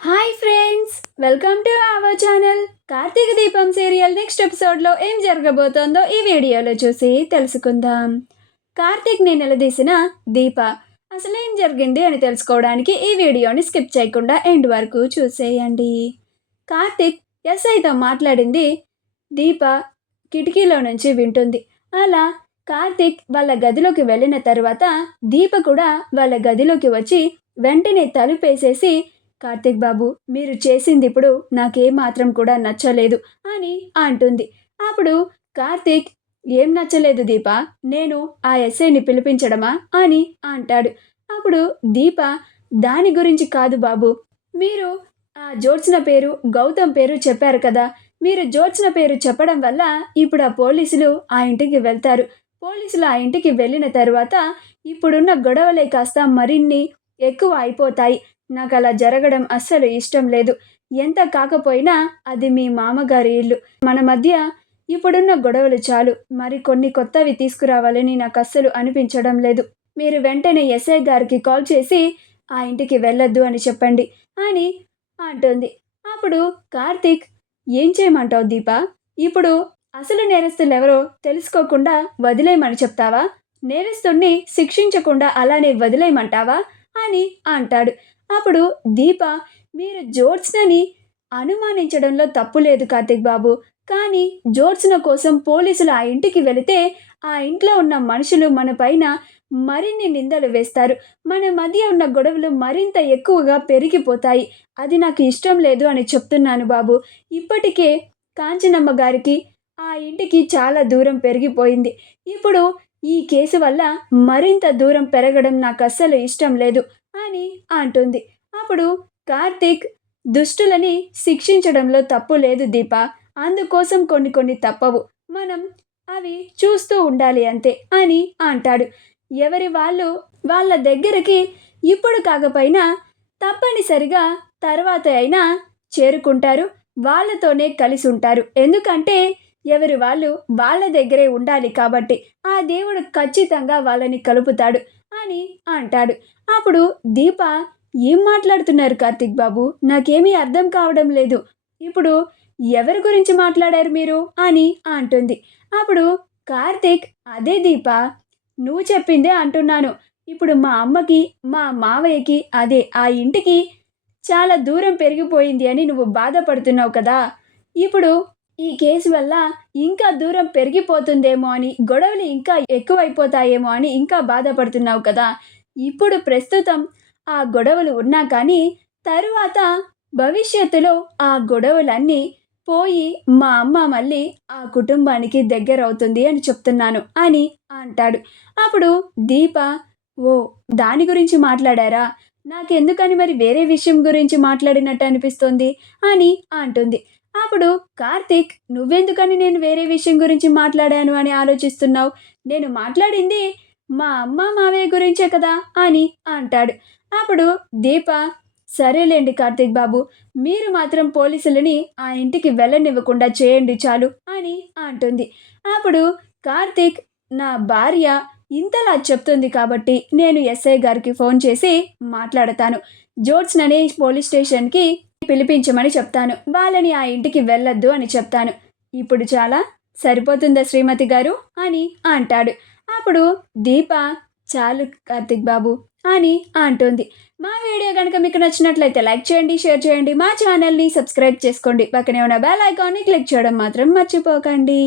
Hi friends, welcome to our channel. Karthika Deepam serial next ఎపిసోడ్లో ఏం జరగబోతోందో ఈ వీడియోలో చూసి తెలుసుకుందాం. కార్తీక్ని నిలదీసిన దీప అసలు ఏం జరిగింది అని తెలుసుకోవడానికి ఈ వీడియోని స్కిప్ చేయకుండా ఎండ్ వరకు చూసేయండి. కార్తీక్ ఎస్ఐతో మాట్లాడింది దీప కిటికీలో నుంచి వింటుంది. అలా కార్తీక్ వాళ్ళ గదిలోకి వెళ్ళిన తర్వాత దీప కూడా వాళ్ళ గదిలోకి వచ్చి వెంటనే తలుపేసేసి, కార్తీక్ బాబు, మీరు చేసింది ఇప్పుడు నాకేమాత్రం కూడా నచ్చలేదు అని అంటుంది. అప్పుడు కార్తీక్, ఏం నచ్చలేదు దీప, నేను ఆ ఎస్ఐని పిలిపించడమా అని అంటాడు. అప్పుడు దీప, దాని గురించి కాదు బాబు, మీరు ఆ జ్యోత్స్న పేరు గౌతమ్ పేరు చెప్పారు కదా, మీరు జ్యోత్స్న పేరు చెప్పడం వల్ల ఇప్పుడు ఆ పోలీసులు ఆ ఇంటికి వెళ్తారు. పోలీసులు ఆ ఇంటికి వెళ్ళిన తర్వాత ఇప్పుడున్న గొడవలే కాస్త మరిన్ని ఎక్కువ అయిపోతాయి. నాకు అలా జరగడం అస్సలు ఇష్టం లేదు. ఎంత కాకపోయినా అది మీ మామగారి ఇల్లు. మన మధ్య ఇప్పుడున్న గొడవలు చాలు, మరి కొన్ని కొత్తవి తీసుకురావాలని నాకు అస్సలు అనిపించడం లేదు. మీరు వెంటనే ఎస్ఐ గారికి కాల్ చేసి ఆ ఇంటికి వెళ్ళొద్దు అని చెప్పండి అని అంటుంది. అప్పుడు కార్తీక్, ఏం చేయమంటావు దీప, ఇప్పుడు అసలు నేరస్తులు ఎవరో తెలుసుకోకుండా వదిలేయమని చెప్తావా? నేరస్తుడిని శిక్షించకుండా అలానే వదిలేయమంటావా అని అంటాడు. అప్పుడు దీప, మీరు జ్యోత్స్నని అనుమానించడంలో తప్పు లేదు కార్తీక్ బాబు, కానీ జ్యోత్స్న కోసం పోలీసులు ఆ ఇంటికి వెళితే ఆ ఇంట్లో ఉన్న మనుషులు మన పైన మరిన్ని నిందలు వేస్తారు. మన మధ్య ఉన్న గొడవలు మరింత ఎక్కువగా పెరిగిపోతాయి. అది నాకు ఇష్టం లేదు అని చెప్తున్నాను బాబు. ఇప్పటికే కాంచనమ్మ గారికి ఆ ఇంటికి చాలా దూరం పెరిగిపోయింది. ఇప్పుడు ఈ కేసు వల్ల మరింత దూరం పెరగడం నాకు అస్సలు ఇష్టం లేదు అని అంటుంది. అప్పుడు కార్తీక్, దుష్టులని శిక్షించడంలో తప్పు లేదు దీప, అందుకోసం కొన్ని తప్పవు, మనం అవి చూస్తూ ఉండాలి అంతే అని అంటాడు. ఎవరి వాళ్ళు వాళ్ళ దగ్గరికి ఇప్పుడు కాకపోయినా తప్పనిసరిగా తర్వాత అయినా చేరుకుంటారు, వాళ్ళతోనే కలిసి ఉంటారు. ఎందుకంటే ఎవరి వాళ్ళు వాళ్ళ దగ్గరే ఉండాలి కాబట్టి ఆ దేవుడు ఖచ్చితంగా వాళ్ళని కలుపుతాడు అని అంటాడు. అప్పుడు దీప, ఏం మాట్లాడుతున్నారు కార్తీక్ బాబు, నాకేమీ అర్థం కావడం లేదు. ఇప్పుడు ఎవరి గురించి మాట్లాడారు మీరు అని అంటుంది. అప్పుడు కార్తీక్, అదే దీప, నువ్వు చెప్పిందే అంటున్నాను. ఇప్పుడు మా అమ్మకి మా మావయ్యకి అదే ఆ ఇంటికి చాలా దూరం పెరిగిపోయింది అని నువ్వు బాధపడుతున్నావు కదా. ఇప్పుడు ఈ కేసు వల్ల ఇంకా దూరం పెరిగిపోతుందేమో అని, గొడవలు ఇంకా ఎక్కువైపోతాయేమో అని ఇంకా బాధపడుతున్నావు కదా. ఇప్పుడు ప్రస్తుతం ఆ గొడవలు ఉన్నా కానీ తరువాత భవిష్యత్తులో ఆ గొడవలన్నీ పోయి మా అమ్మ మళ్ళీ ఆ కుటుంబానికి దగ్గరవుతుంది అని చెప్తున్నాను అని అంటాడు. అప్పుడు దీప, ఓ, దాని గురించి మాట్లాడారా, నాకెందుకని మరి వేరే విషయం గురించి మాట్లాడినట్టు అనిపిస్తుంది అని అంటుంది. అప్పుడు కార్తీక్, నువ్వెందుకని నేను వేరే విషయం గురించి మాట్లాడాను అని ఆలోచిస్తున్నావు? నేను మాట్లాడింది మా అమ్మ మావయ్య గురించే కదా అని అంటాడు. అప్పుడు దీప, సరేలేండి కార్తీక్ బాబు, మీరు మాత్రం పోలీసులని ఆ ఇంటికి వెళ్ళనివ్వకుండా చేయండి చాలు అని అంటుంది. అప్పుడు కార్తీక్, నా భార్య ఇంతలా చెప్తుంది కాబట్టి నేను ఎస్ఐ గారికి ఫోన్ చేసి మాట్లాడతాను. జ్యోత్స్నని పోలీస్ స్టేషన్కి పిలిపించమని చెప్తాను, వాళ్ళని ఆ ఇంటికి వెళ్ళొద్దు అని చెప్తాను. ఇప్పుడు చాలా సరిపోతుందా శ్రీమతి గారు అని అంటాడు. అప్పుడు దీప, చాలు కార్తీక్ బాబు అని అంటుంది. మా వీడియో కనుక మీకు నచ్చినట్లయితే లైక్ చేయండి, షేర్ చేయండి, మా ఛానల్ని సబ్స్క్రైబ్ చేసుకోండి, పక్కనే ఉన్న బెల్ ఐకాన్ని క్లిక్ చేయడం మాత్రం మర్చిపోకండి.